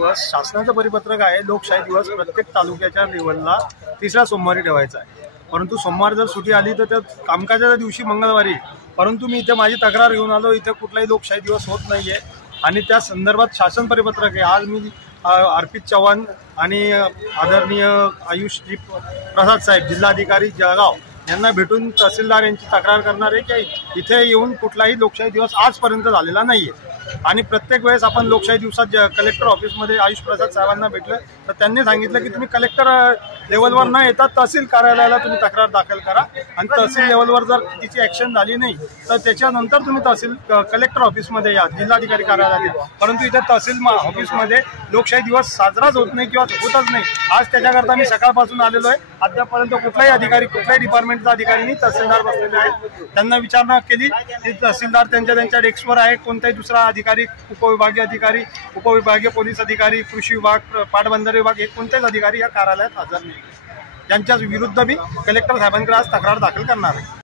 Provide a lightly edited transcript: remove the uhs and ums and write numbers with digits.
दिवस शासनाचं परिपत्रक आहे, लोकशाही दिवस प्रत्येक तालुक्याच्या लेवलला तिसऱ्या सोमवारी ठेवायचा आहे। परंतु सोमवार जर सुट्टी आली तर त्या कामकाजाच्या दिवशी मंगळवारी, परंतु मी इथे माझी तक्रार घेऊन आलो, इथे कुठलाही लोकशाही दिवस होत नाहीये आणि त्या संदर्भात शासन परिपत्रक आहे। आज मी अर्पित चव्हाण आणि आदरणीय आयुषजी प्रसाद साहेब जिल्हाधिकारी जळगाव यांना भेटून तहसीलदार यांची तक्रार करणार आहे की इथे येऊन कुठलाही लोकशाही दिवस आजपर्यंत झालेला नाहीये आणि प्रत्येक वेळेस आपण लोकशाही दिवसात कलेक्टर ऑफिसमध्ये आयुष प्रसाद साहेबांना भेटलं तर त्यांनी सांगितलं की तुम्ही कलेक्टर लेवलवर न येता तहसील कार्यालयाला तुम्ही तक्रार दाखल करा आणि तहसील लेवलवर जर तिची ॲक्शन झाली नाही तर त्याच्यानंतर तुम्ही तहसील कलेक्टर ऑफिसमध्ये या, जिल्हाधिकारी कार्यालयात या। परंतु इथे तहसील ऑफिसमध्ये लोकशाही दिवस साजराच होत नाही किंवा होतच नाही। आज त्याच्याकरता मी सकाळपासून आलेलो आहे, अद्यापर्यंत कुठलाही अधिकारी, कुठल्याही डिपार्टमेंटचा अधिकारी नाही, तहसीलदार बसलेले आहेत। त्यांना विचारणा केली की तहसीलदार त्यांच्या डेस्कवर आहे, कोणताही दुसरा अधिकारी, उपविभागीय अधिकारी, उपविभागीय पोलीस अधिकारी, कृषी विभाग, पाटबंधारे विभाग हे कोणतेच अधिकारी या कार्यालयात हजर नाही। त्यांच्या विरुद्ध मी कलेक्टर साहेबांकडे आज तक्रार दाखल करणार आहे।